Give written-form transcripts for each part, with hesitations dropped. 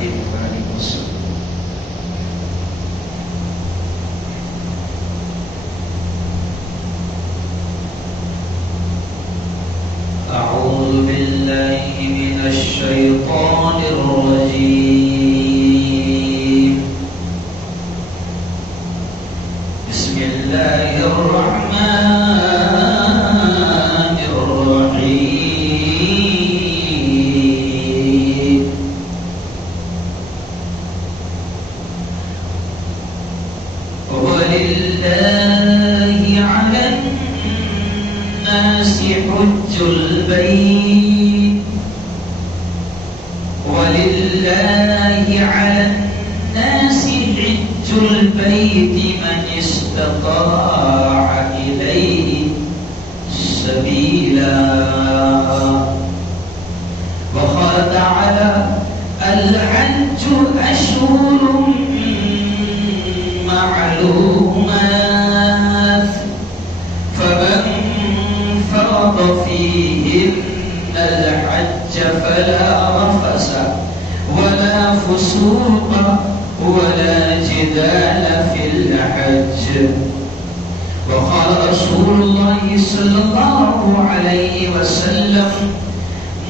علیہ وآلہ وسلم. أعوذ بالله من الشيطان الرجيم. بسم الله الرحمن الرحيم. ولله على الناس حج البيت ولله على الناس حج البيت من استطاع إليه سبيلا. وقال تعالى الحج أشهر معلومات فمن فرض فيهن الحج فلا رفث ولا فسوق ولا جدال في الحج. وقال رسول الله صلى الله عليه وسلم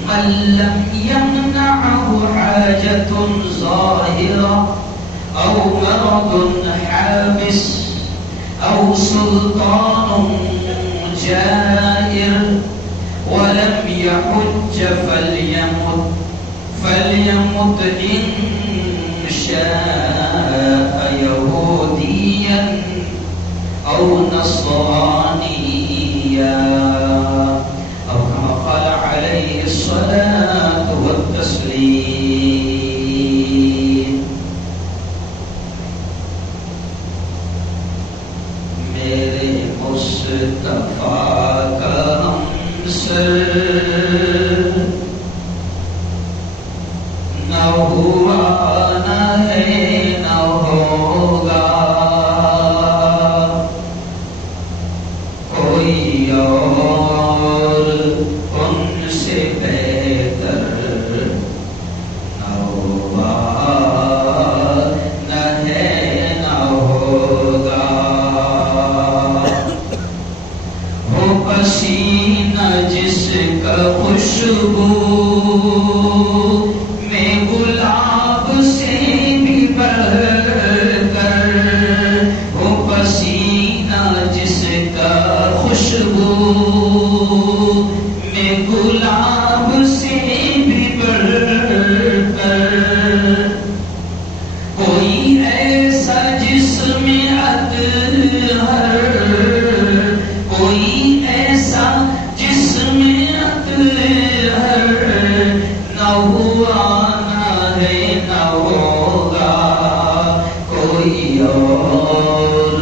من لم يمنعه حاجة ظاهرة أو مرض حابس أو سلطان جائر ولم يحج فليمت إن شاء يهوديا أو نصرانيا أو كما قال عليه الصلاة والتسليم. میرے مصطفیٰ کا ہمسر نہ ہوا نہ ہے نہ ہوگا کوئی اور ان سے بہتر نہ ہوا نہ ہے نہ ہوگا. وہ پسینہ جس کا خوشبو میں گلاب سے بھی بڑھ کر وہ پسینہ جس کا خوشبو میں گلاب سے بھی بڑھ کر کوئی ایسا جس میں اطہر کوئی ایسا جس میں اطہر نہ ہوا نہ ہے نہ ہوگا کوئی اور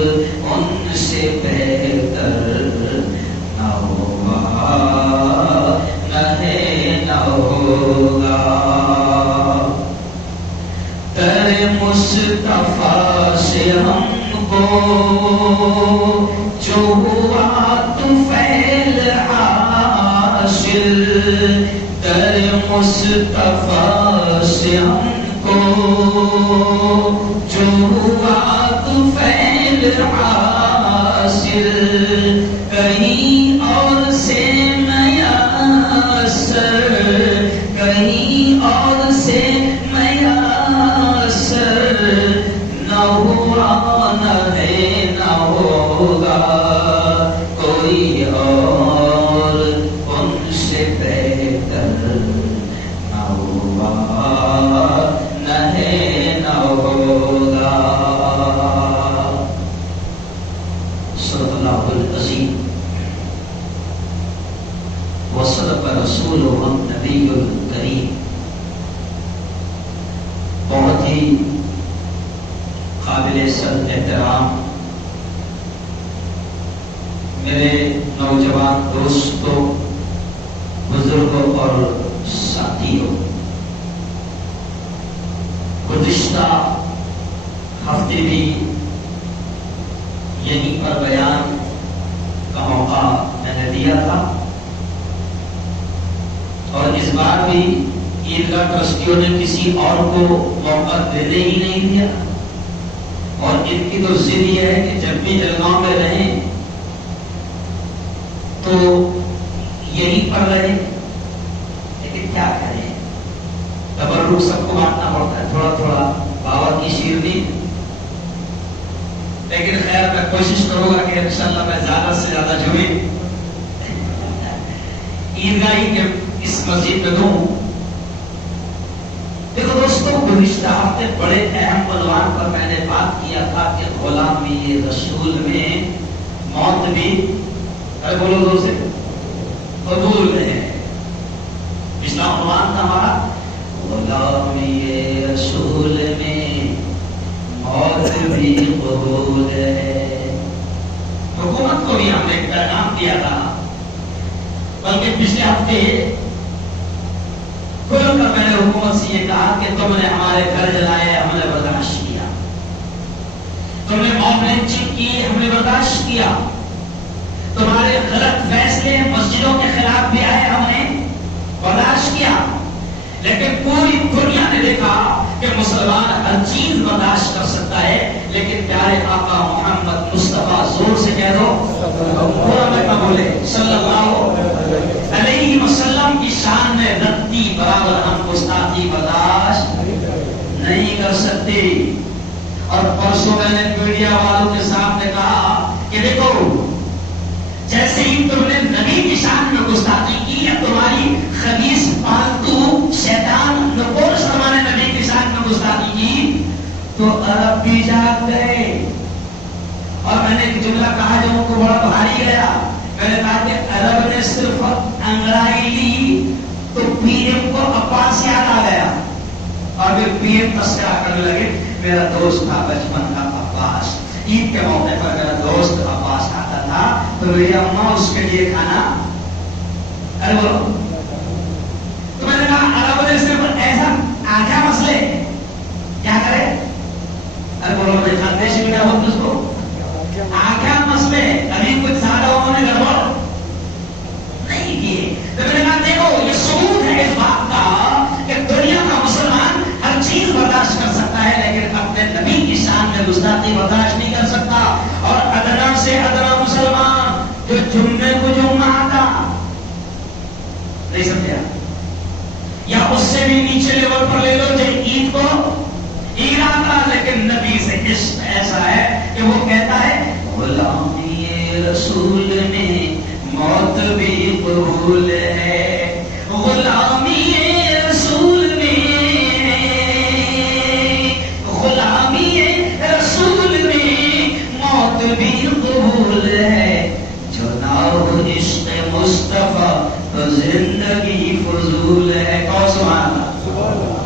ان سے بہتر نہ ہوا نہ ہے نہ ہوگا. تیرے مصطفیٰ سے ہم کو جو ہوا طفیل حاصل تیرے مصطفیٰ سے ہم کو جو ہوا طفیل حاصل کہیں اور سے میسر کہیں اور سے میسر نہ ہوا نہ ہے نہ ہوگا کوئی اور ان سے بہتر نہ ہوا نہ ہے نہ ہوگا. صدق اللہ العظیم وصدق رسولہ النبی الکریم. بہت ہی قابل سر احترام میرے نوجوان دوستوں بزرگوں اور ساتھیوں، گزشتہ ہفتے بھی یہیں پر بیان کا موقع میں نے دیا تھا اور اس بار بھی عیدگاہ ٹرسٹیوں نے کسی اور کو موقع دینے ہی نہیں دیا، اور ان کی تو ضد یہ ہے کہ جب بھی جلگاؤں میں رہیں تو یہی پڑھ رہے، لیکن کیا کریں، تبرک سب کو بانٹنا پڑتا ہے، تھوڑا تھوڑا بابا کی شیرنی، لیکن خیر میں کوشش کروں گا کہ انشاءاللہ میں زیادہ سے زیادہ جمعے عیدگاہی کے اس مسجد میں دوں۔ دیکھو دوستو، گزشتہ ہفتے بڑے اہم عنوان پر میں نے بات کیا تھا کہ غلامی رسول میں موت بھی، ارے بولو دو سے، قبول ہے۔ پچھلا عنوان تھا ہمارا غلامی رسول میں موت بھی قبول ہے۔ حکومت کو بھی ہم نے پیغام دیا تھا، بلکہ پچھلے ہفتے کھل کر میں نے حکومت سے یہ کہا کہ تم نے ہمارے گھر جلائے، ہم نے برداشت کیا، تم نے موب لنچنگ کی، ہم نے برداشت کیا، تمہارے غلط فیصلے مسجدوں کے خلاف بھی آئے، ہم نے برداشت کیا، لیکن پوری دنیا نے دیکھا کہ مسلمان ہر چیز برداشت کر سکتا ہے، لیکن پیارے آقا محمد مصطفیٰ، زور سے کہہ دو، پورا میں بولے صلی اللہ علیہ وسلم کی شان میں رتی برابر ہم گستاخی برداشت نہیں کر سکتے۔ اور پرسوں میں نے میڈیا والوں کے سامنے کہا کہ دیکھو، جیسے ہی تم نے نبی کی شان میں گستاخی کی، یا تمہاری خبیث پالتو شیطان نکور سلمان نے نبی کی شان میں گستاخی کی، تو عرب بھی جاگ گئے۔ اور میں نے ایک جملہ کہا جو ان کو بڑا بھاری گیا، میں نے کہا کہ عرب نے صرف انگڑائی لی تو پی ایم کو عباس یاد آ گیا، اور پھر پی ایم تذکرہ کرنے لگے، میرا دوست تھا بچپن کا عباس، عید کے موقع پر میرا دوست عباس آتا تھا تو میری اماں اس کے لیے کھانا، ارے بولو، تو میں نے کہا عرب نے صرف ایسا آجا مسئلے کیا کرے، ارے بولو میں خاندیش میڈیا وقت اس کو آگیا مسئلے ابھی کچھ زیادہ انہوں نے گڑبڑ نہیں کیے۔ تو میں نے کہا دیکھو، یہ ثبوت ہے اس بات کا کہ دنیا کا مسلمان ہر چیز برداشت کر سکتا ہے، لیکن اپنے نبی کی شان میں گستاخی برداشت نہیں کر سکتا۔ اور ادنا سے ادنا مسلمان جو جمعے کو جمعہ آتا نہیں سمجھا، یا اس سے بھی نیچے لیول پر لے لو جو عید کو عید آتا، لیکن نبی سے عشق ایسا ہے کہ وہ کہتا ہے غلامی رسول میں موت بھی قبول ہے، غلامی رسول میں، غلامی رسول میں موت بھی قبول ہے، جو نہ ہو عشق مصطفیٰ تو زندگی فضول ہے۔ کون سبحان اللہ،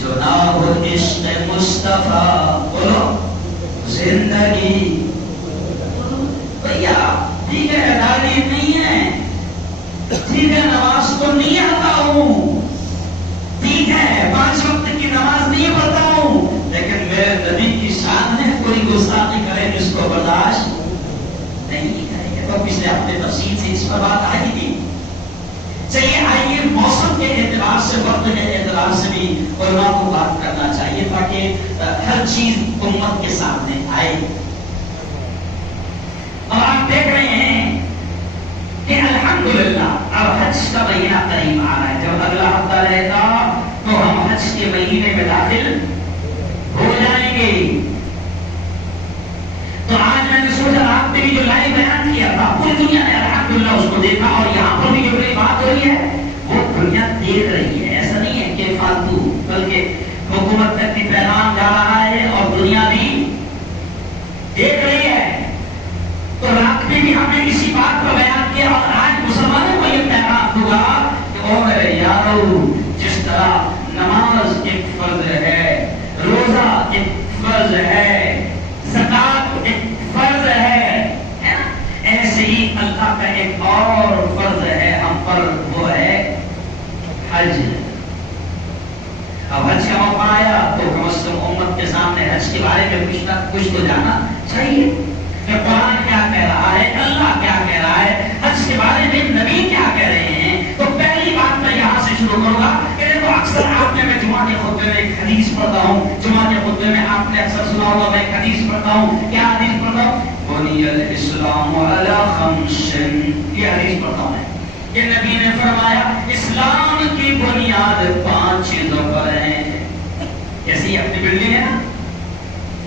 جو نہ ہو عشق مصطفیٰ بولو زندگی، بھیا ٹھیک ہے داڑھی نہیں ہے، ٹھیک ہے نماز کو نہیں آتا ہوں، ٹھیک ہے 5 وقت کی نماز نہیں پڑھتا ہوں، لیکن میرے نبی کی شان ہے کوئی گستاخی کرے جس کو برداشت نہیں کرے گا۔ تو پچھلے ہفتے تفصیل سے اس پر بات آئی تھی۔ چلیے آئیے، موسم کے اعتبار سے، وقت کے اعتبار سے بھی علماء کو بات کرنا چاہیے تاکہ ہر چیز امت کے سامنے آئے۔ اور آپ دیکھ رہے ہیں کہ الحمدللہ اب حج کا مہینہ قریب آ رہا ہے، جب اگلا ہفتہ رہے گا تو ہم حج کے مہینے میں داخل ہو جائیں گے۔ تو آج میں نے سوچا آپ نے بھی جو لائیو بیان کیا تھا، پوری دنیا نے الحمدللہ اس کو دیکھا، اور یہاں پر بھی جو میری بات ہو رہی ہے وہ دنیا دیکھ رہی ہے، ایسا نہیں ہے کہ فالتو، بلکہ حکومت تک بھی پیغام جا رہا ہے اور دنیا بھی دیکھ رہی ہے۔ تو رات میں بھی ہم نے اسی بات کو بیان کیا، اور آج مسلمانوں کو یہ پیغام دوں گا کہ او میرے یارو، جس طرح نماز ایک فرض ہے، روزہ ایک فرض ہے، زکات ایک فرض ہے، ایسے ہی اللہ کا ایک اور فرض ہے ہم پر، وہ ہے حج۔ اب حج کا موقع آیا تو کم از کم امت کے سامنے حج کے بارے میں کچھ نہ کچھ تو جانا چاہیے کہ قرآن کیا کہہ رہا ہے، اللہ کیا کہہ رہا ہے، حج کے بارے میں نبی کیا کہہ رہے ہیں۔ تو پہلی بات میں یہاں سے شروع کروں اکثر آپ نے، میں جمعہ کے خطبے میں ایک حدیث پڑھتا ہوں، جمعہ کے خطبے میں آپ نے اکثر سنا ہوگا، میں ایک حدیث پڑھتا ہوں. کیا حدیث پڑھتا ہوں؟ بنی الاسلام علی خمس، یہ حدیث پڑھتا ہوں میں کہ نبی نے فرمایا اسلام کی بنیاد 5 چیزوں پر ہے. جیسے اپنی بلڈنگ ہے نا،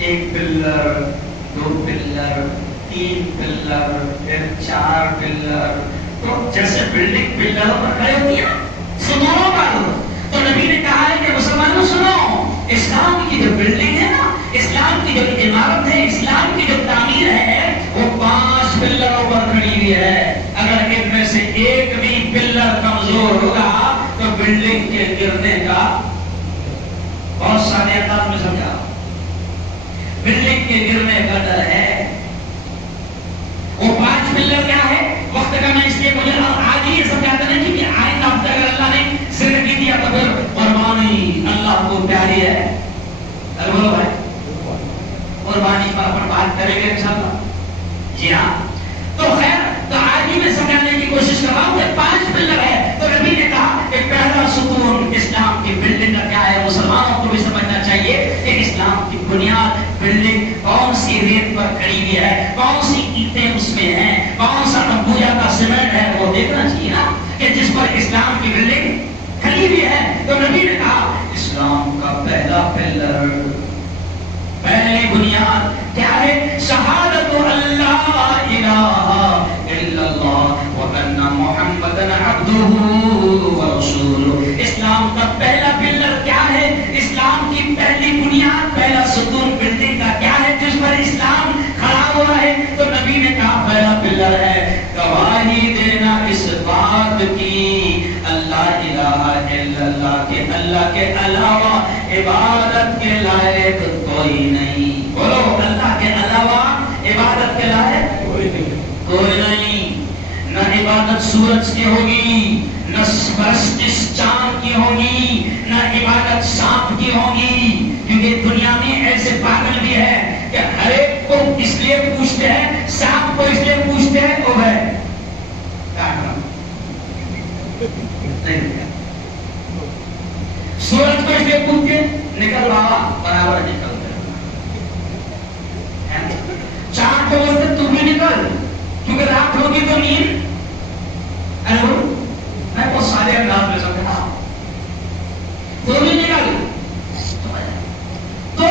1 پلر، 2 پلر، 3 پلر، پھر 4 پلر. تو جیسے بلڈنگ پلروں پر کھڑی ہوتی ہے نا، سنو پر، تو نبی نے کہا ہے کہ مسلمانوں سنو، اسلام کی جو بلڈنگ ہے نا، اسلام کی جو عمارت ہے، اسلام کی جو تعمیر ہے، وہ 5 پلروں پر کھڑی ہوئی ہے. اگر ان میں سے ایک بھی پلر کمزور ہوگا تو بلڈنگ کے گرنے کا بہت سارے انداز میں سمجھا، بلڈنگ کے گرنے کا ڈر ہے. وہ 5 پلر کیا ہے؟ وقت کا میں اس لیے مجھے آج ہی یہ سمجھاتا نہیں کہ آئندہ ہفتے اگر اللہ نے زندگی دیا تو پھر قربانی اللہ کو پیاری ہے. اگر بولو بھائی قربانی پر اپن بات کریں گے انشاءاللہ. جی ہاں، تو خیر، تو آج ہی میں سمجھانے کی کوشش کر رہا ہوں کہ 5 پلر ہے. تو نبی نے کہا کہ پہلا ستون اسلام کی بلڈنگ کا کیا ہے؟ مسلمانوں کو بھی سمجھنا چاہیے کہ اسلام کی بنیاد بلڈنگ کون سی ریت پر کھڑی ہوئی ہے، کون سی اینٹیں اس میں ہیں، کون سا امبوجا کا سیمنٹ ہے، وہ دیکھنا چاہیے نا کہ جس پر اسلام کی بلڈنگ کھڑی ہوئی ہے. تو نبی نے کہا اسلام کا پہلا پلر، پہلی بنیاد کیا ہے؟ شہادت اللہ الہ الا اللہ وان محمدا عبدہ ورسولہ. اسلام کا پہلا پلر کیا ہے؟ اسلام کی پہلی بنیاد، پہلا ستون بلڈنگ کا کیا ہے جس پر اسلام کھڑا ہوا ہے؟ تو نبی نے کہا پہلا پلر ہے گواہی دینا اس بات کی اللہ الہ الا اللہ، کہ اللہ کے علاوہ عبادت کے لائق کوئی نہیں. بولو، اللہ کے علاوہ عبادت کے لائق کوئی نہیں. نہ عبادت سورج کی ہوگی، نہ پرستش چاند کی ہوگی، نہ عبادت سانپ کی ہوگی. کیونکہ دنیا میں ایسے پاگل بھی ہے کہ ہر ایک کو اس لیے پوچھتے ہیں، سانپ کو اس لیے پوچھتے ہیں او ہے کیا کروں، سورج کو اس لیے پوچھتے نکل بابا برابر نکل. چاند کو بولتے تو بھی نکل، کیونکہ رات ہوگی تو نیند. میں بہت سارے انداز میں سمجھا تو بھی نکل. تو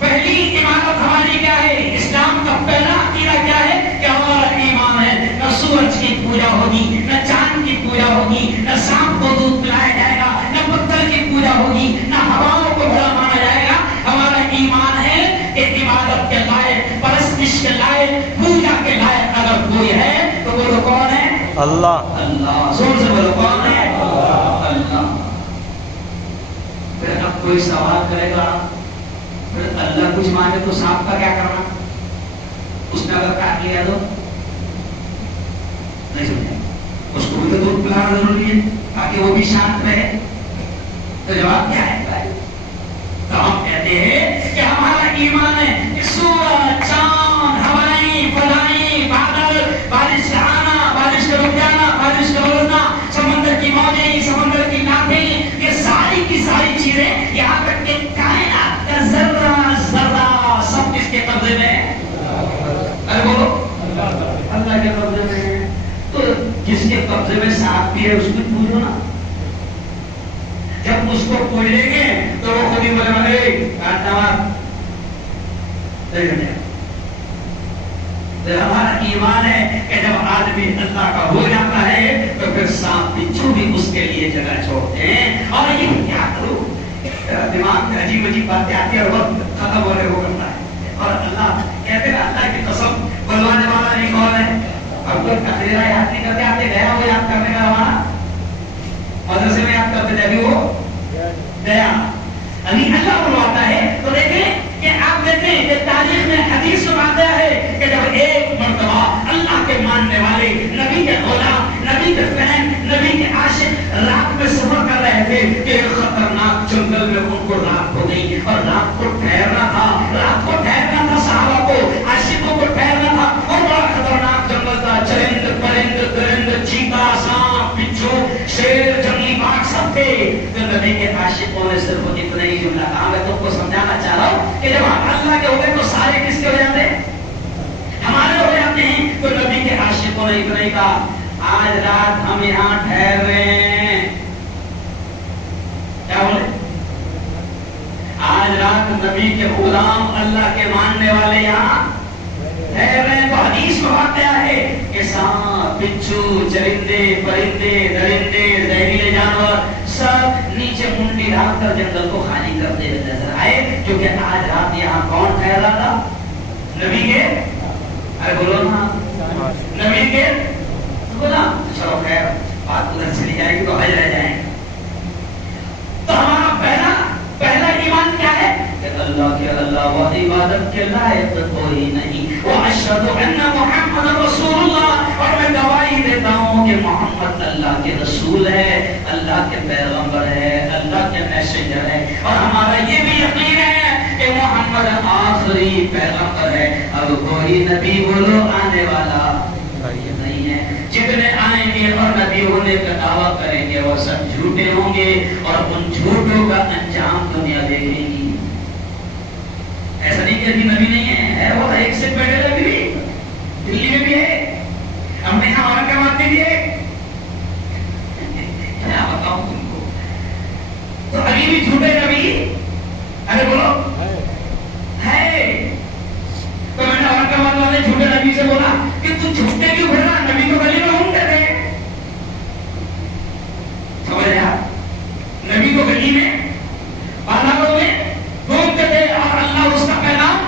پہلی عمارت ہماری کیا ہے؟ اسلام کا پہلا عقیدہ کیا ہے کہ ہمارا ایمان ہے نہ سورج کی پوجا ہوگی، نہ چاند کی پوجا ہوگی، نہ سانپ کو دودھ پلایا جائے گا، نہ پتھر کی پوجا ہوگی، نہ ہواؤں کو بڑا مانا جائے گا. ہمارا ایمان ہے کہ عبادت کے لائق، پرستش کے لائق، پوجا کے لائق اگر کوئی ہے تو وہ کون ہے؟ اللہ. اللہ. زور سے بولو کون ہے؟ اللہ. پھر اب کوئی سوال کرے گا پھر اللہ کچھ مانگے تو سانپ کا کیا کرنا؟ اس نے اگر کاٹ لیا تو نہیں سمجھے، اس کو بھی تو دودھ پلانا ضروری ہے تاکہ وہ بھی شانت رہے. تو جواب کیا ہے بھائی؟ تو ہم کہتے ہیں کہ ہمارا ایمان ہے کہ سورج، چاند، ہوائیں، فضائیں، بادل، بارش کا آنا، بارش کا رک جانا، بارش کا برسنا، سمندر کی موجیں، سمندر کی لاٹھیں، یہ ساری کی ساری چیزیں، یہاں تک کہ کائنات کا ذرہ ذرہ سب کس کے قبضے میں ہے؟ ارے بولو، اللہ کے قبضے میں ہے. تو جس کے قبضے میں سانپ بھی ہے اس کو پوجو نا. جب اس کو پوج لیں گے تو وہ خود ہی بولے ہمارا ایمان ہے کہ جب آدمی اللہ کا ہو جاتا ہے تو پھر سانپ بچھو بھی اس کے لیے جگہ چھوڑتے ہیں. اور یہ کیا کروں، دماغ میں عجیب عجیب باتیں آتی ہے اور وقت ختم ہونے کو کرتا ہے. اور اللہ کہتے ہیں اللہ کی قسم بلوانے والا نہیں کون ہے. اب تو تقریرا یاد نہیں کرتے، آتے گیا وہ یاد کرنے کا ہمارا مدرسے میں یاد کرتے تھے، ابھی وہ گیا. ابھی اللہ بلواتا ہے. تو دیکھیں کہ آپ دیکھتے ہیں کہ تاریخ میں حدیث سناتا ہے کہ جب ایک مرتبہ اللہ کے ماننے والے، نبی کے غلام، نبی کے فہم، نبی کے عاشق رات میں سفر کر رہے تھے کہ ایک خطرناک جنگل میں ان کو رات ہو گئی اور رات کو ٹھہرنا تھا. رات کو ٹھہرنا تھا، صحابہ کو، عاشقوں کو ٹھہرنا تھا. اور بڑا خطرناک جنگل تھا، چرند پرند درند، چیتا، سانپ، بچھو، شیر، جنگلی باغ سب تھے. نبی کے عاشقوں نے صرف اتنا ہی جملہ کہا. میں تم کو سمجھانا چاہ رہا ہوں کہ جب ہم اللہ کے ہو گئے تو سارے کس کے ہو جاتے ہیں؟ ہمارے ہو جاتے ہیں. تو نبی کے عاشقوں نے اتنا ہی کہا آج رات ہم یہاں ٹھہر رہے ہیں. کیا بولے؟ آج رات نبی کے غلام اللہ کے ماننے والے یہاں ٹھہر رہے ہیں. تو حدیث میں واقعہ ہے کہ سانپ بچھو چرندے پرندے درندے زہریلے جانور سب نیچے منڈی ڈال کر جنگل کو خالی کرتے ہوئے نظر آئے. کیونکہ آج رات یہاں کون ٹھہرا تھا؟ نبی کے ارے بولو نا نبی کے غلام. چلو خیر بات ادھر چلی جائے گی تو حج رہ جائیں گے. تو ہمارا پہلا ایمان کیا ہے کہ اللہ کے علاوہ عبادت کے لائق کوئی نہیں. واشهد ان محمد رسول اللہ. اور میں گواہی دیتا ہوں کہ محمد اللہ کے رسول ہے, اللہ کے پیغمبر ہے, اللہ کے میسنجر ہے. اور ہمارا یہ بھی یقین ہے کہ محمد آخری پیغمبر ہے. اب کوئی نبی بولو آنے والا نہیں ہے. جتنے آئیں گے اور نبی ہونے کا دعویٰ کریں گے وہ سب جھوٹے ہوں گے اور ان جھوٹوں کا انجام دنیا دیکھے گی. ایسا نہیں کہ ابھی نبی نہیں ہے, وہ ایک سے پہلے نبی بھی دلی میں بھی ہے, ہم نے ہمارا کیا مانتے بھی ہے. کیا بتاؤں تم کو. تو ابھی بھی جھوٹے نبی ارے بولو ہے. تو میں نے اور کیا ماننے والے جھوٹے نبی سے بولا کہ تو جھوٹے کیوں پھر رہا, نبی تو گلی میں گھومتے تھے. سمجھ رہا, نبی تو گلی میں پہاڑوں میں گھومتے تھے اور اللہ اس کا پیغام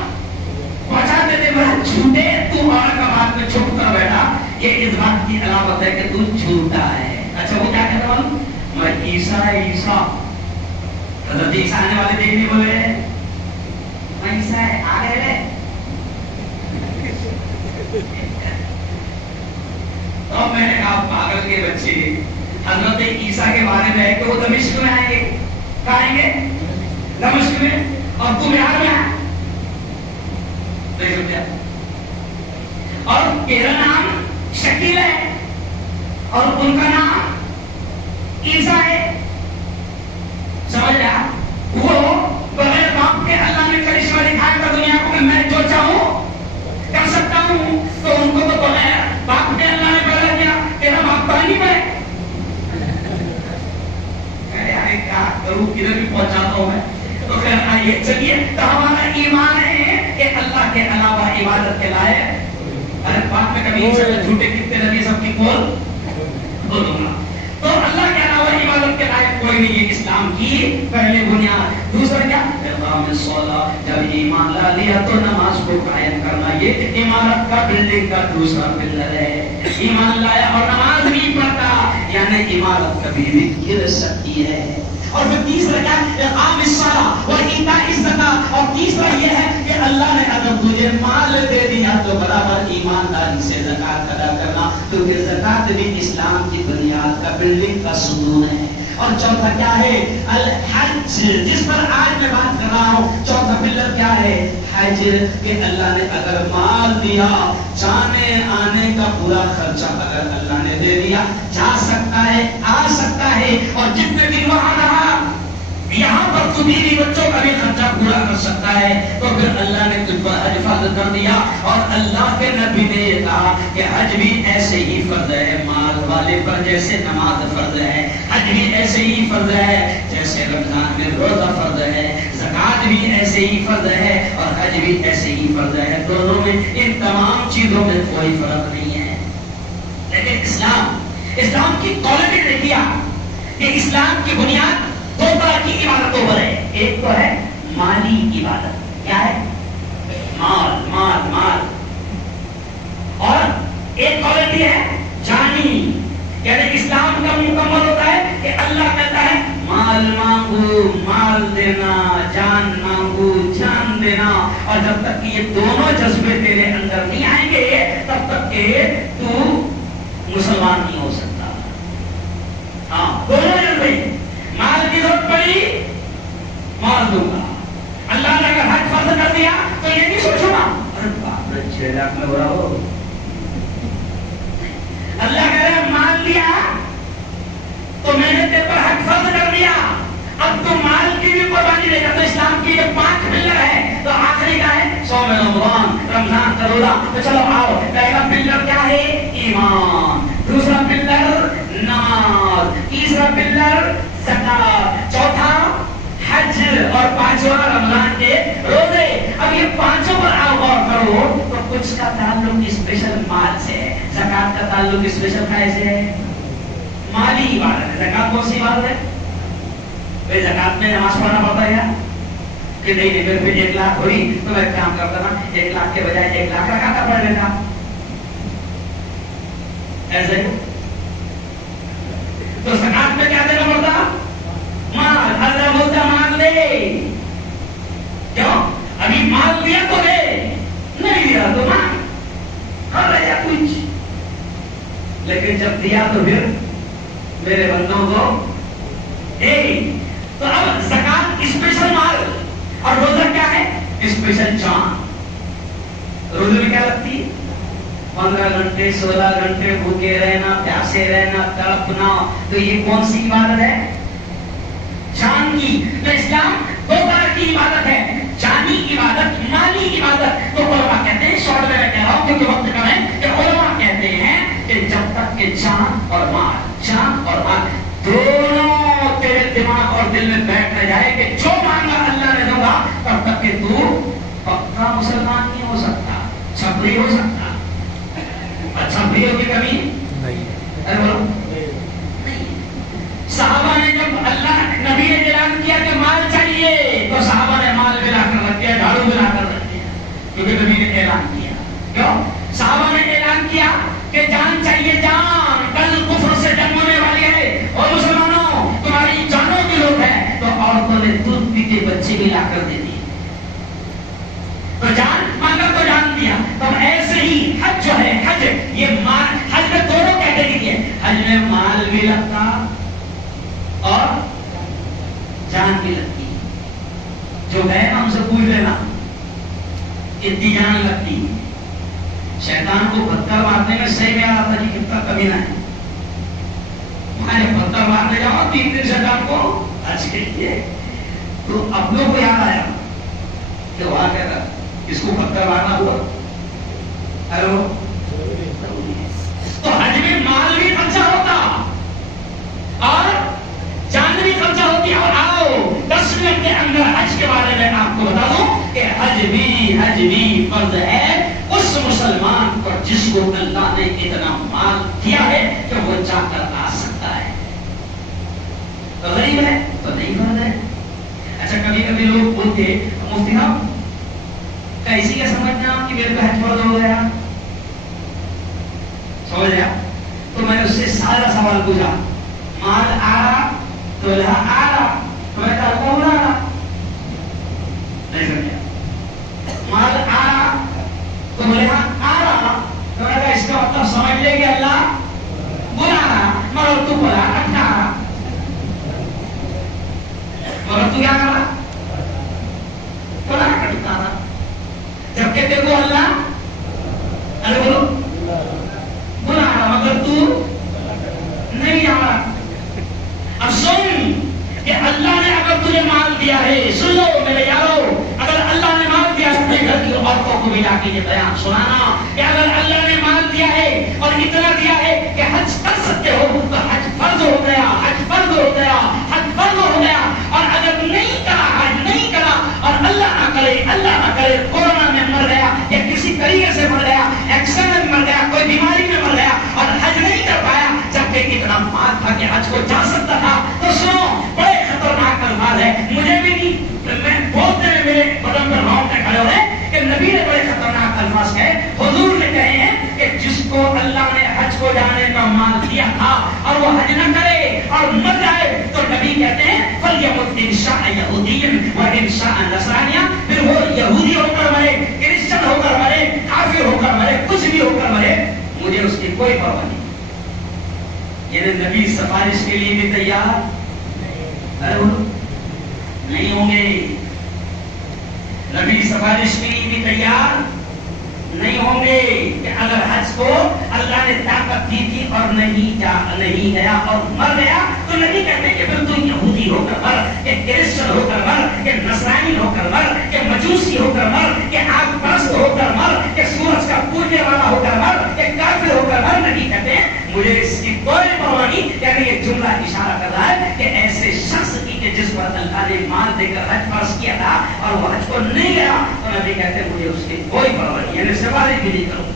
پہنچاتے تھے. بڑا جھوٹے تو اور کا بات میں چھپ کر بیٹھا, یہ اس بات کی علامت ہے کہ تو جھوٹا ہے. اچھا وہ کیا کہتا ہوں میں عیسیٰ حضرت عیسیٰ آنے والے دیکھ نہیں بولے میں عیسیٰ آ گئے. تو میں نے کہا پاگل کے بچے, حضرت عیسیٰ کے بارے میں ہے کہ وہ دمشق میں آئیں گے. کہاں آئیں گے؟ دمشق میں. اور تو بہار میں آئے اور تیرا نام شکیل ہے اور ان کا نام عیسیٰ ہے. سمجھ رہا, وہ بغیر باپ کے اللہ نے کرشمہ دکھایا تھا دنیا کو کہ میں جو چاہوں کر سکتا ہوں. تو ان کو تو بغیر باپ کے اللہ نے پیدا کیا. تیرا باپ تو نہیں پڑے. کیا کروں, کدھر بھی پہنچاتا ہوں میں. تو پھر آئیے چلیے, تو ہمارا ایمان ہے کہ اللہ کے علاوہ عبادت کے لائق. ارے بات میں کبھی جھوٹے کتنے نبی سب کی بولوں گا. تو اللہ کے علاوہ عبادت کے لائق کوئی نہیں ہے. اسلام کی پہلے بنیاد. دوسرا کیا؟ اقام الصلاۃ. جب ایمان لا لیا تو نماز کو قائم کرنا, یہ عمارت کا بلڈنگ کا دوسرا پلر ہے. ایمان لایا اور نماز نہیں پڑھتا یعنی عمارت کبھی بھی گر سکتی ہے. اور پھر تیسرا کیا؟ اقام الصلاۃ و ایتاء الزکاۃ. اور تیسرا یہ ہے کہ اللہ نے اگر تجھے مال دے دیا تو برابر ایمانداری سے زکات ادا کرنا, کیونکہ زکات بھی اسلام کی بنیاد کا بلڈنگ کا ستون ہے. اور چوتھا کیا ہے؟ الحج, جس پر آج میں بات کر رہا ہوں. چوتھا پلر کیا ہے؟ حج. کہ اللہ نے اگر مال دیا, جانے آنے کا پورا خرچہ اگر اللہ نے دے دیا, جا سکتا ہے, آ سکتا ہے, اور جتنے دن وہاں رہا یہاں پر تو بیوی بچوں کا بھی خرچہ پورا کر سکتا ہے. تو پھر اللہ نے تجھ پر حج فرض کر دیا. اور اللہ کے نبی نے یہ کہا کہ حج بھی ایسے ہی فرض ہے مال والے پر جیسے نماز فرض ہے. حج بھی ایسے ہی فرض ہے جیسے رمضان میں روزہ فرض ہے. زکات بھی ایسے ہی فرض ہے اور حج بھی ایسے ہی فرض ہے. دونوں میں ان تمام چیزوں میں کوئی فرق نہیں ہے. لیکن اسلام کی کوالٹی دیکھیے کہ اسلام کی بنیاد دو طرح کی عبادتوں پر ہے. ایک تو ہے مالی عبادت. کیا ہے؟ مال مال مال. اور ایک کوالٹی ہے جانی. یعنی اسلام کا مکمل ہوتا ہے کہ اللہ کہتا ہے مال مانگو مال دینا, جان مانگو جان دینا. اور جب تک کہ یہ دونوں جذبے تیرے اندر نہیں آئیں گے تب تک کہ تو مسلمان نہیں ہو سکتا. ہاں دونوں جذبے, مال کی ضرورت پڑی مال دوں گا. اللہ نے اگر حج فرض کر دیا تو یہ نہیں سوچوں گا ارے باپ رے 6 لاکھ میں ہو رہا ہو. اللہ کہہ رہے مال دیا تو میں نے تیرے پر حج فرض کر دیا. تو چلو آؤ، پہلا پلر کیا ہے؟ ایمان، دوسرا پلر نماز، تیسرا پلر زکات، چوتھا حج، اور پانچواں رمضان کے روزے۔ اب یہ پانچوں پر آپ غور کرو تو کچھ کا تعلق اسپیشل مال سے ہے، زکات کا تعلق اسپیشل کیسے ہے؟ مالی عبادت ہے۔ زکات کون سی عبادت ہے؟ بھائی زکات میں نماز پڑھنا پڑتا ہے کہ نہیں؟ پھر 1 لاکھ ہوئی تو میں کام کرتا نا 1 لاکھ کے بجائے 1 لاکھ رکھاتا پڑھ لیتا، ایسے ہی تو زکات میں کیا دینا پڑتا؟ مال۔ اللہ بولتا مال دے، کیوں؟ ابھی مال دیا تو دے، نہیں دیا تو مال کر رہے کچھ، لیکن جب دیا تو پھر میرے بندوں کو تو اب زکات اسپیشل مال، اور روزہ کیا ہے؟ اسپیشل جان۔ روزے میں کیا لگتی ہے؟ 15 گھنٹے 16 گھنٹے بھوکے رہنا، پیاسے رہنا، تڑپنا، تو یہ کون سی عبادت ہے؟ جان کی۔ تو اسلام 2 طرح کی عبادت ہے، جانی عبادت، مالی عبادت۔ تو علماء کہتے ہیں، شارٹ میں کہہ رہا ہوں کیونکہ وقت کم ہے، کہ علماء کہتے ہیں کہ جب تک کہ جان اور مال دونوں تیرے دماغ اور دل میں بیٹھ نہ جائے کہ جو مانگا اللہ نے دوں گا، تب تک کہ تو پکا مسلمان نہیں ہو سکتا، چھپری ہو سکتا۔ اچھا بھی ہوگی کبھی نہیں۔ صحابہ نے جب اللہ نبی نے اعلان کیا کہ مال چاہیے تو صحابہ نے مال ملا کر رکھ دیا، جھاڑو ملا کر رکھ دیا، کیونکہ نبی نے اعلان کیا۔ کیوں؟ صحابہ نے اعلان کیا کہ جان چاہیے، جان کل کفر سے جنگ ہونے والی ہے، اور مسلمانوں تمہاری جانوں کی لوٹ ہے، تو عورتوں نے دودھ پیتے بچے بھی لا کر دے دیے، تو جان مانگا تو جان دیا۔ تو ایسے ہی حج جو ہے، حج یہ مال، حج میں دونوں کیٹیگری ہے، حج میں مال بھی لگتا اور جان بھی لگتی۔ جو ہے ہم سے پوچھ لینا اتنی جان لگتی، شیطان کو پتھر مارنے میں صحیح میں آتا جی کتنا کمی نہ ہے، پتھر مارنے جاؤ 3 دن شیطان کو حج کے لیے، تو اپنوں کو یاد آیا کہ وہاں کہتا اس کو پتھر مارنا ہوا۔ ہیلو، تو حج میں مال بھی خرچہ ہوتا اور جان بھی خرچہ ہوتی ہے۔ اور آؤ 10 منٹ کے اندر حج کے بارے میں آپ کو بتا دوں کہ حج بھی فرض ہے اس مسلمان پر جس کو اللہ نے اتنا مال دیا ہے کہ وہ جا کر آ سکتا ہے۔ غریب ہے تو نہیں فرض ہے۔ اچھا کبھی کبھی لوگ بولتے مفتی صاحب کیسی کا سمجھنا کہ میرے پہ حج فرض ہو گیا، سمجھ گیا؟ تو میں نے اس سے سادہ سوال پوچھا، مال آ رہا تو یہاں آ رہا، تو میں کہا کون آ رہا؟ نہیں سمجھا۔ مال آ رہا تو بولے ہاں آ رہا، تو میں کہا اس کا مطلب سمجھ لے کہ اللہ بلا رہا، مگر تو بولا اٹھا رہا، مگر تو کیا کر رہا؟ بلا کرتا رہا، جبکہ دیکھو اللہ ارے بولو بلا رہا مگر تو نہیں آ رہا۔ اب سن کہ اللہ نے اگر تجھے مال دیا ہے، سن لو میرے یارو، اگر اللہ نے مال دیا ہے اپنے گھر کی عورتوں کو بھی لا کے یہ بیان سنانا کہ اگر اللہ نے مال دیا ہے اور اتنا دیا ہے کہ حج کر سکتے ہو تو حج فرض ہو گیا، حج فرض ہو گیا، حج فرض ہو گیا۔ اور اگر نہیں کرا، حج نہیں کرا، اور اللہ نہ کرے کورونا میں مر گیا یا کسی طریقے سے مر گیا، ایکسیڈنٹ میں مر گیا، کوئی بیماری میں مر گیا اور حج نہیں کر پایا جبکہ اتنا مال تھا کہ حج کو جا سکتا تھا، تو سنو بڑے خطرناک الفاظ ہے، مجھے بھی نہیں، میں بولتے ہیں میرے بدن پر روٹے کھڑے ہوئے کہ نبی نے بڑے خطرناک الفاظ کہے، حضور نے کہے ہیں کہ جس کو اللہ نے حج کو جانے کا مال دیا تھا اور وہ حج نہ کرے اور مر جائے تو نبی کہتے ہیں فَلْيَمُتْ إِنْ شَاءَ يَهُودِيًّا وَإِنْ شَاءَ نَصْرَانِيًّا، پھر وہ یہودی ہو کر مرے، کرسچن ہو کر مرے، کافر ہو کر مرے، کچھ بھی ہو کر مرے، مجھے اس کی کوئی پرواہ نہیں۔ یعنی نبی سفارش کے لیے بھی تیار نہیں ہوں گے، نبی سفارش کے لیے بھی تیار نہیں ہوں گے کہ اگر حج کو اللہ نے طاقت دی تھی اور نہیں گیا اور مر گیا تو نبی کہتے ہیں کہ پھر تو یہودی ہو کر مر، کہ کرسچن ہو کر مر، کہ نصرانی ہو کر مر، کہ مجوسی ہو کر مر، کہ آگ پرست ہو کر مر، کہ سورج کا پوجا مجھے اس کی کوئی پرواہ نہیں. یعنی یہ جملہ اشارہ کر رہا ہے کہ ایسے شخص کی کہ جس پر اللہ نے مال دے کر حج فرض کیا تھا اور وہ حج کو نہیں گیا, تو نبی کہتے ہیں مجھے اس کی کوئی پرواہ نہیں, یعنی سواری بھی نہیں کروں گا.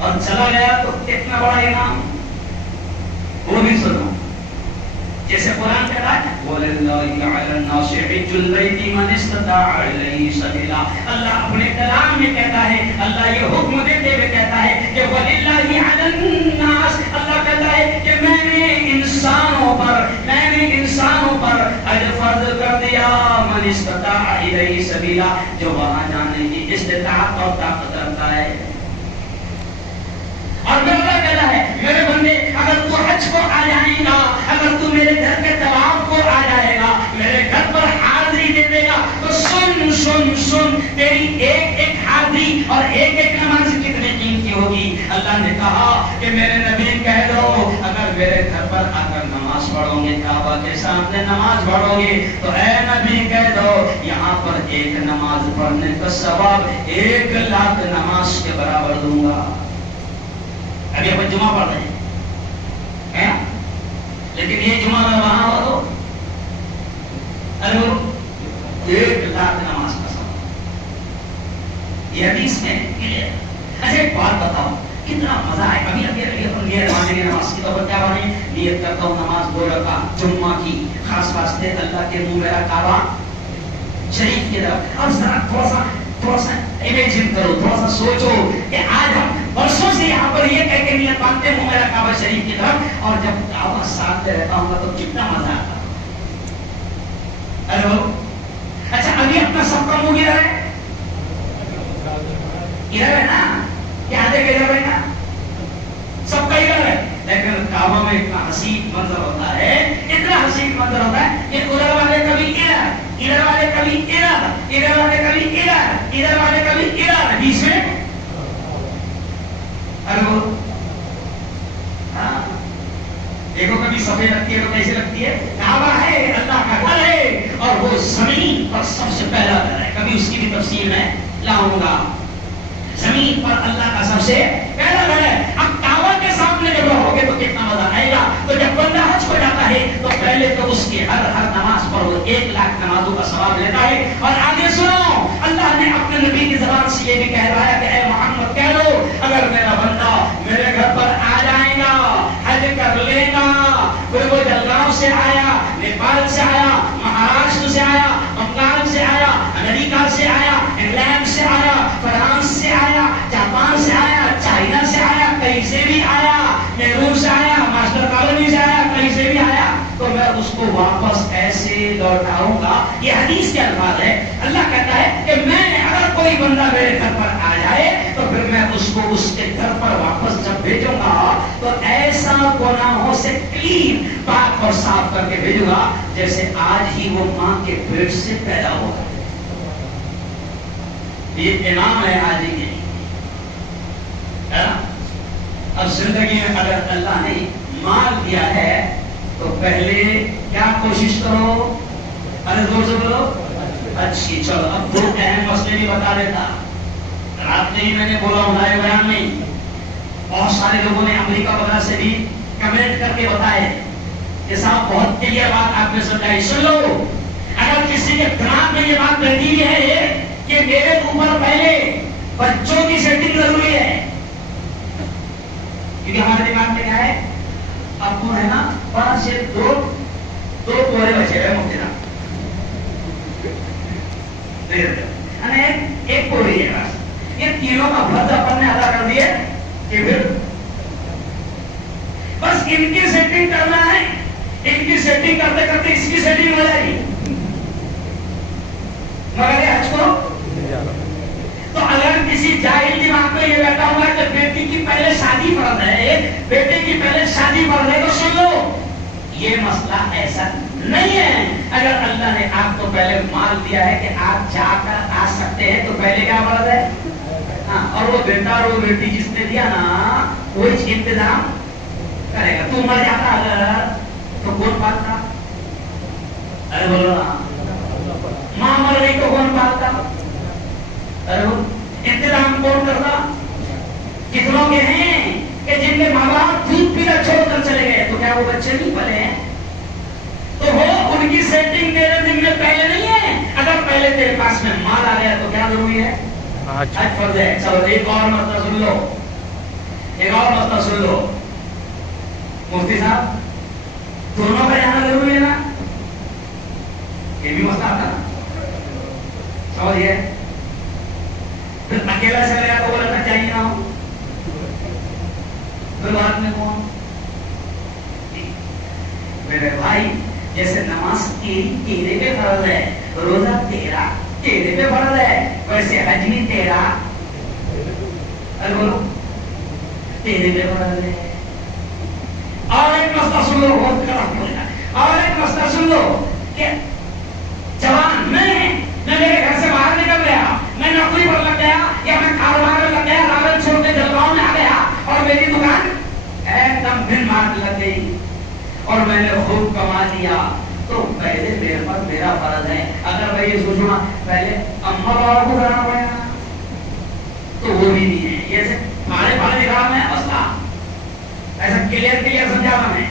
اور چلا گیا تو کتنا بڑا انعام وہ بھی سنو. جیسے قرآن کہتا ہے وَلِلَّهِ عَلَى النَّاسِ حِجُّ الْبَيْتِ مَنِ اسْتَطَاعَ إِلَيْهِ سَبِيلًا. اللہ اپنے کلام میں کہتا ہے, اللہ یہ حکم دیتے ہوئے کہتا ہے کہ وَلِلَّهِ عَلَى النَّاسِ, اللہ کہتا ہے کہ میں نے انسانوں پر حج فرض کر دیا مَنِ اسْتَطَاعَ إِلَيْهِ سَبِيلًا, جو وہاں جانے کی استطاعت اور طاقت رکھتا ہے. اور میرا اللہ کہتا ہے میرے بندے اگر تو حج کو آ جائے گا, اگر تو میرے گھر کے طواف کو آ جائے گا, میرے گھر پر حاضری دے دے گا, تو سن سن سن تیری ایک ایک حاضری اور ایک ایک نماز کتنے قیمتی ہوگی. اللہ نے کہا کہ میرے نبی کہہ دو اگر میرے گھر پر آ کر نماز پڑھو گے, کعبہ کے سامنے نماز پڑھو گے, تو اے نبی کہہ دو یہاں پر ایک نماز پڑھنے کا ثواب 1,00,000 نماز کے برابر دوں گا. ابھی اپن جمعہ پڑھ رہے ہیں لیکن یہ جمعہ میں وہاں ہو تو 1,00,000 نماز کا ثواب. یہ حدیث میں اچھا ایک بات بتاؤ کتنا مزہ ہے. ابھی اپن نیت ماننے کی نماز کی تو کیا بنے, نیت کرتا ہوں نماز 2 رکعت جمعہ کی خاص واسطے اللہ کے منہ میرا کعبہ شریف کی طرف. اب ذرا تھوڑا سا امیجن کرو, تھوڑا سا سوچو کہ آج ہم برسوں سے یہاں پر یہ کہہ کے نیت مانتے ہیں میرا کعبہ شریف کی طرف, اور جب کعبہ ساتھ میں رہتا ہوں تو کتنا مزہ آتا. ہیلو اچھا ابھی اپنا سب کا منہ ادھر ہے, ادھر ہے نا, کیا دیکھے ادھر ہے نا, سب کا ادھر ہے, لیکن کعبہ میں اتنا حسین منظر ہوتا ہے, اتنا حسین منظر ہوتا ہے کہ ادھر والے کبھی ادھر, ادھر والے کبھی ادھر, ادھر والے کبھی ادھر, ادھر والے کبھی ادھر, بیچ میں دیکھو کبھی سفید لگتی ہے تو کیسے لگتی ہے. کعبہ ہے اللہ کا گھر ہے اور وہ زمین پر سب سے پہلا گھر ہے. کبھی اس کی بھی تفصیل میں لاؤں گا. زمین پر اللہ کا سب سے پہلا گھر ہے. اب کعبہ کے سامنے جب رہو گے تو کتنا مزہ آئے گا. تو جب بندہ حج کو جاتا ہے تو پہلے تو اس کی ہر نماز پر وہ 1,00,000 نمازوں کا ثواب لیتا ہے. اور آگے سنو, اللہ نے اپنے نبی کی زبان سے یہ بھی کہہ رہا ہے کہ اے محمد کہہ دو اگر میرا بندہ میرے گھر پر آ جائے گا, حج کر لے گا, پھر وہ جلگاؤں سے آیا, نیپال سے آیا, مہاراشٹر سے آیا, بنگال سے آیا, امریکہ سے آیا, انگلینڈ سے آیا, فرانس سے آیا, جاپان سے آیا, چائنا سے آیا, کہیں سے بھی آیا, نیرو سے آیا, ماسٹر کالونی سے آیا, کہیں سے بھی آیا, تو میں اس کو واپس ایسے لوٹاؤں گا. یہ حدیث کے الفاظ ہے. اللہ کہتا ہے کہ میں اگر کوئی بندہ میرے گھر پر آ جائے تو پھر میں اس کو اس کے گھر پر واپس جب بھیجوں گا تو ایسا گناہوں سے کلین پاک اور صاف کر کے بھیجوں گا جیسے آج ہی وہ ماں کے پیٹ سے پیدا ہوگا. یہ انعام ہے آج ہی کے. اب زندگی میں اگر اللہ نے مال دیا ہے تو پہلے کیا کوشش کرو, ارے زور سے بولو, اچھی. چلو اب 2 اہم مسئلے بھی بتا دیتا. رات میں ہی میں نے بولا ہوں لائیو بیان میں, بہت سارے لوگوں نے امریکہ وغیرہ سے بھی کمنٹ کر کے بتائے کہ صاحب بہت کلیئر بات آپ نے سمجھائی. سن لو, اگر کسی کے دماغ میں یہ بات رہتی ہوئی ہے کہ میرے اوپر پہلے بچوں کی سیٹنگ ضروری ہے, کیونکہ ہمارے دماغ میں کیا ہے, اب تو ہے نا 5 سے 2 پورے بچے ہیں مفتی صاحب, ایک پوری ہے بس. یہ تینوں کا فرض اپن نے ادا کر دیا کہ پھر بس ان کی سیٹنگ کرنا ہے, ان کی سیٹنگ کرتے کرتے اس کی سیٹنگ ہو جائے گی. مگر یہ حج کو تو اگر کسی جاہل دماغ میں یہ بیٹھا ہوا ہے کہ بیٹی کی پہلے شادی فرض ہے, بیٹے کی پہلے شادی فرض ہے, تو سن لو یہ مسئلہ ایسا نہیں ہے. اگر اللہ نے آپ کو پہلے مال دیا ہے کہ آپ جا کر آ سکتے ہیں تو پہلے کیا فرض ہے, اور وہ بیٹا اور وہ بیٹی جس نے دیا نا وہ انتظام کرے گا. تو مر جاتا اگر تو کون پالتا, ارے بولو نا, ماں مر گئی تو کون پالتا, ارے انتظام کون کرتا, کیا وہ بچے نہیں پلے ہیں؟ تو وہ ان کی سیٹنگ تیرے دن میں پہلے نہیں ہے. اگر پہلے تیرے پاس میں مال آ گیا تو کیا ضروری ہے؟ حج فرض ہے. چلو ایک اور مسئلہ سن لو, ایک اور مسئلہ سن لو مفتی صاحب, دونوں کا جانا ضروری ہے نا؟ یہ بھی مسئلہ آتا نا, سمجھئے؟ پھر اکیلا چلے گا تو وہ لگنا چاہیے نہ ہو, پھر بعد میں کون؟ میرے بھائی جیسے نماز تیرے پہ فرض ہے, روزہ تیرا تیرے پہ فرض ہے, ویسے حج بھی تیرا, ارے بولو, تیرے پہ فرض ہے. اور ایک مسئلہ سن لو, بہت خراب ہو جائے, اور ایک مسئلہ سن لو کہ جوان میں میرے گھر سے باہر نکل گیا, میں نوکری پر لگ گیا یا میں کاروبار میں لگ گیا, راوت چھوڑ کے جلگاؤں میں آ گیا اور میری دکان ایک دم دن مار لگ گئی اور میں نے خوب کما لیا, تو پہلے میرے پر میرا فرض ہے. اگر میں یہ سوچوں پہلے اما بابا کو کرانا پڑے گا تو وہ بھی نہیں ہے. یہ پھاڑے پھاڑے دکھا میں مسئلہ ایسا کلیئر سمجھا میں.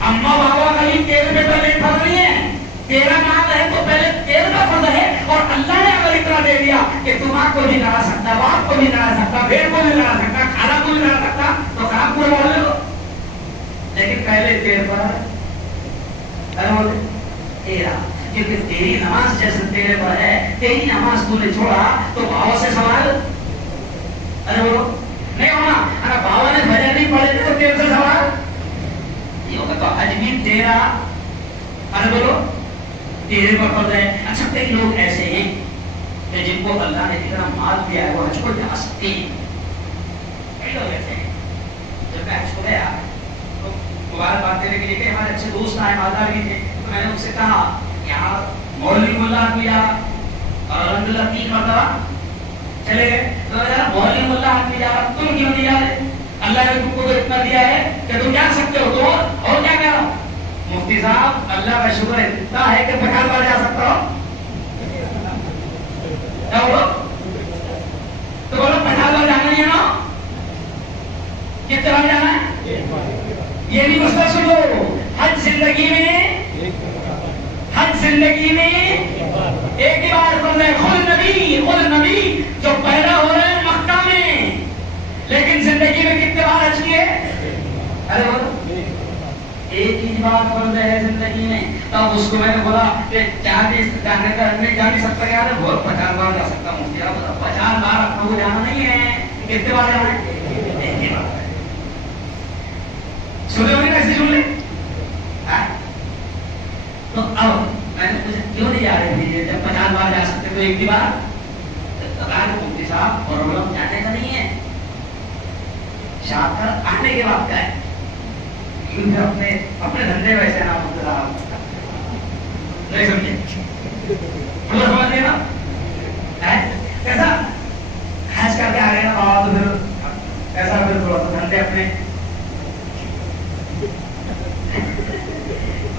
اما بابا کا بھی تیرے پہ پہلے فرض نہیں ہے, تیرا مال ہے تو پہلے تیرے کا فرض ہے. اور اللہ نے اگر اتنا دے دیا کہ تم آپ کو نہیں لڑا سکتا, باپ کو نہیں لڑا سکتا, بھیڑ کو نہیں لڑا سکتا, کھانا کو نہیں لڑا سکتا, تو کام پورا بول لو. لیکن پہلے تیرے پر تیرا, کیونکہ تیری نماز جیسے تیرے پر ہے, تیری نماز تو نے چھوڑا تو بھاؤ سے سوال, ارے بولو نہیں ہونا, اگر بھاؤ نے بھجن نہیں پڑے تھے تو تیرے سے سوال یہ ہوگا. تو حج بھی تیرا, ارے بولو تیرے پر فرض ہے. اچھا کئی لوگ ایسے ہیں کہ جن کو اللہ نے اتنا مال دیا ہے وہ حج کو جا سکتے ہیں. کئی لوگ ایسے ہیں. جب میں حج کو گیا تو مبارکباد دینے کے لیے کہ ہمارے اچھے دوست آئے, مالدار بھی تھے, تو میں نے ان سے کہا یہاں مولوی ملا آدمی جا رہا اور الحمدللہ 3 مرتبہ چلے گئے, تو میں نے مولوی ملا آدمی جا رہا, تم کیوں نہیں جا رہے؟ اللہ نے تم کو تو اتنا دیا ہے کہ تم جا سکتے ہو, تو اور کیا کہہ رہا ہوں؟ مفتی صاحب اللہ کا شکر اتنا ہے کہ 50 بار جا سکتا ہو. کیا بولو تو بولو 50 بار جانا نہیں ہے نا, کتنے بار جانا ہے؟ یہ بھی مسئلہ سنو. حج زندگی میں, حج زندگی میں ایک ہی بار فرض ہے. خود نبی جو پیدا ہو رہے ہیں مکہ میں, لیکن زندگی میں کتنے بار حج کیے؟ ارے بولو ایک ہی بار فرض ہے زندگی میں. تب اس کو میں نے بولا کہ جانے کا نہیں جا نہیں سکتا, یار بہت 50 بار جا سکتا ہوں. 50 بار اپنا کو جانا نہیں ہے, کتنے بار جانا ہے؟ ایک ہی بار. سنے ہونے کیسے سن لیں؟ تو اب میں نے پوچھا کیوں نہیں جا رہے تھے, جب 50 بار جا سکتے تو ایک ہی بار. مفتی صاحب پرابلم جانے کا نہیں ہے, شاہ کر آنے کے بعد کا ہے. اپنے دھندے ویسے نہ مفتی صاحب نہیں سمجھے, پورا سمجھ لے نا کیسا حج کر کے آ گئے نا بابا, تو پھر ایسا پھر تھوڑا سا دھندے اپنے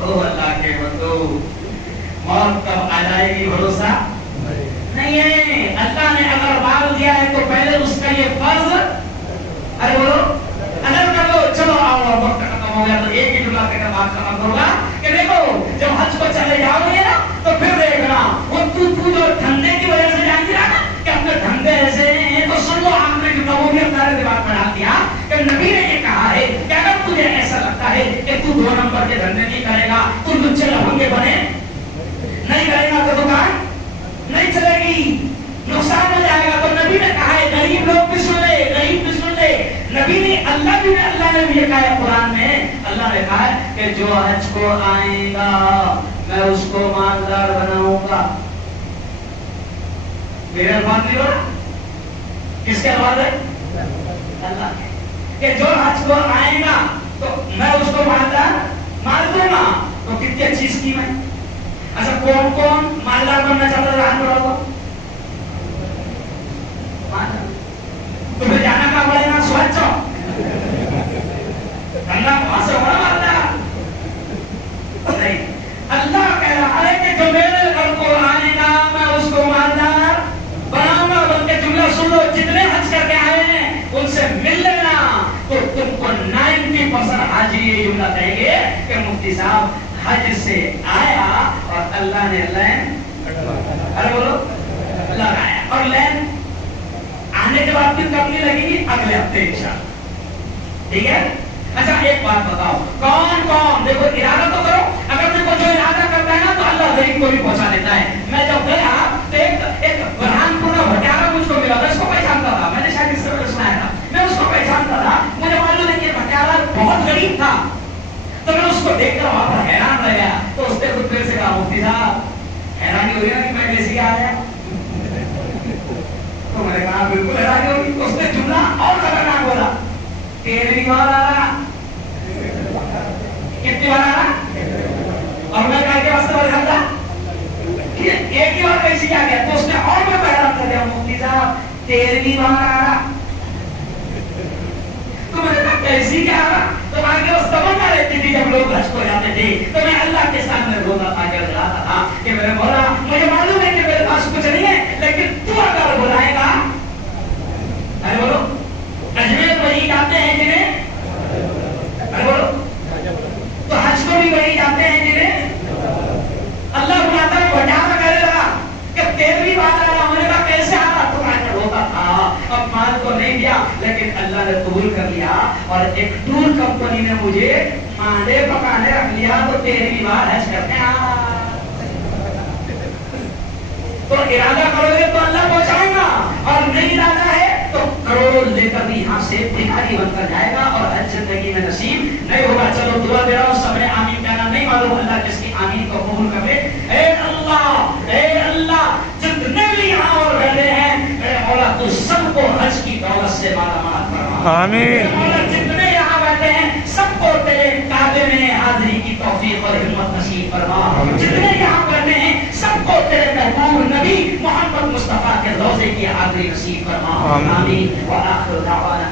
اللہ کے بندو, موت کب آ جائے گی بھروسہ نہیں ہے. اللہ نے اگر مال دیا ہے تو پہلے اس کا یہ فرض, ارے بولو اگر کر لو, چلو آؤ وقت ختم ہو گیا تو ایک ہی جملہ کہہ کر بات ختم کروں گا کہ دیکھو جب حج کو چلے جاؤ گے نا تو پھر دیکھنا وہ تو جو دھندے کی وجہ سے جائیں گے نا کہ اپنے دھندے ایسے ہیں, تو سن لو آپ نے کتابوں میں اپنا دماغ بنا دیا کہ نبی نے یہ کہا ہے کہ اگر تجھے ایسا لگتا ہے کہ تو 2 نمبر کے دھندے نہیں کرے گا, تو لچے لفنگے بنے نہیں کرے گا تو دکان نہیں چلے گی, نقصان ہو جائے گا. تو نبی نے کہا ہے غریب لوگ بھی سن لے, غریب بھی سن لے. نبی نے اللہ نے بھی یہ کہا ہے قرآن میں, اللہ نے کہا ہے کہ جو حج کو آئے گا میں اس کو مالدار بناؤں گا. میرے الفاظ نہیں ہو رہا, کس کے الفاظ ہے؟ اللہ کے, کہ جو حج کو آئے گا تو میں اس کو مالدار مال دوں گا. تو کتنی اچھی اسکیم ہے. اچھا کون مالدار بننا چاہتا ہے ہاتھ بڑھاؤ, تو پھر جانا کہاں پڑے گا؟ سوچ اللہ وہاں سے بڑا مالدار نہیں. اللہ کہہ رہا ہے کہ جو میرے گھر کو آنے گا میں اس کو مالدار بناؤں گا. بلکہ جملہ سن لو, جتنے حج کر کے آئے ہیں ان سے مل لینا تو تم کو 90% حاجی یہ جملہ کہیں گے کہ مفتی صاحب حج سے آیا اور اللہ نے لین ارے بولو لگایا، اور لین آنے کے بعد پھر کب نہیں لگے گی؟ اگلے ہفتے انشاءاللہ، ٹھیک ہے؟ اچھا ایک بات بتاؤ، کون کون دیکھو ارادہ تو کرو، اگر دیکھو جو ارادہ کرتا ہے نا تو اللہ غریب کو بھی پہنچا دیتا ہے۔ میں جب گیا تو ایک برہان پورا بھٹیارا مجھ کو ملا، میں اس کو پہچانتا تھا، میں نے شاید اس سے پہلے سنایا تھا، میں اس کو پہچانتا تھا، مجھے معلوم ہے کہ بھٹیارا بہت غریب تھا، تو میں اس کو دیکھ کر وہاں پر حیران رہ گیا۔ تو اس نے خود پھر سے کہا مفتی صاحب حیرانی ہو رہی ہے کہ میں کیسے آ گیا؟ تو میں نے کہا بالکل حیرانی ہوگی۔ تو اس نے جملہ اور خطرناک بولا، تیرہویں بار آ رہا، کتنی بار آ رہا؟ اور میں کہا کہ واسطے بار کھاتا ایک ہی بار کیسی آ گیا؟ تو اس نے اور میں حیران کر دیا، مفتی صاحب 13ویں بار آ رہا۔ تو میں نے کہا کیسی کیا آ رہا؟ تو آگے اس تمنا رہتی تھی جب لوگ حج کو جاتے تھے تو میں اللہ کے سامنے روتا تھا، گڑگڑاتا تھا کہ میرے مولا مجھے معلوم ہے کہ میرے پاس کچھ نہیں ہے، لیکن تو اگر بلائے گا، ارے بولو اجمیر وہی جاتے ہیں جنہیں، ارے بولو تو حج کو بھی وہی جاتے ہیں جنہیں اللہ بلاتا ہے۔ بٹانا کرے گا کہ 13ویں بار آ رہا، میں نے کہا کیسے آ رہا؟ تو میں روتا تھا، اب مال کو نہیں دیا لیکن اللہ نے قبول کر لیا، اور ایک ٹور کمپنی نے مجھے ماندے پکانے رکھ لیا، تو 13ویں بار حج کرتے ہیں۔ تو ارادہ کرو گے تو اللہ پہنچائے گا، اور نہیں ارادہ ہے تو کروڑ لے کر بھی یہاں سے بھکاری بن کر جائے گا اور حج زندگی میں نصیب نہیں ہوگا۔ چلو دعا دے رہا ہوں، سب نے آمین کہنا، نہیں معلوم اللہ جس کی آمین کو قبول کر لے۔ اے اللہ جتنے بھی یہاں اور بیٹھے ہیں، اے مولا تو سب کو حج کی دولت سے مالا مال فرما، آمین۔ مولا جتنے یہاں بیٹھے ہیں سب کو تیرے کعبے میں حاضری کی توفیق اور ہمت نصیب فرما، جتنے یہاں بیٹھے ہیں سب کو تیرے محبوب نبی محمد مصطفیٰ کے روضے کی حاضری نصیب فرما، آمین۔ وآخر دعوانا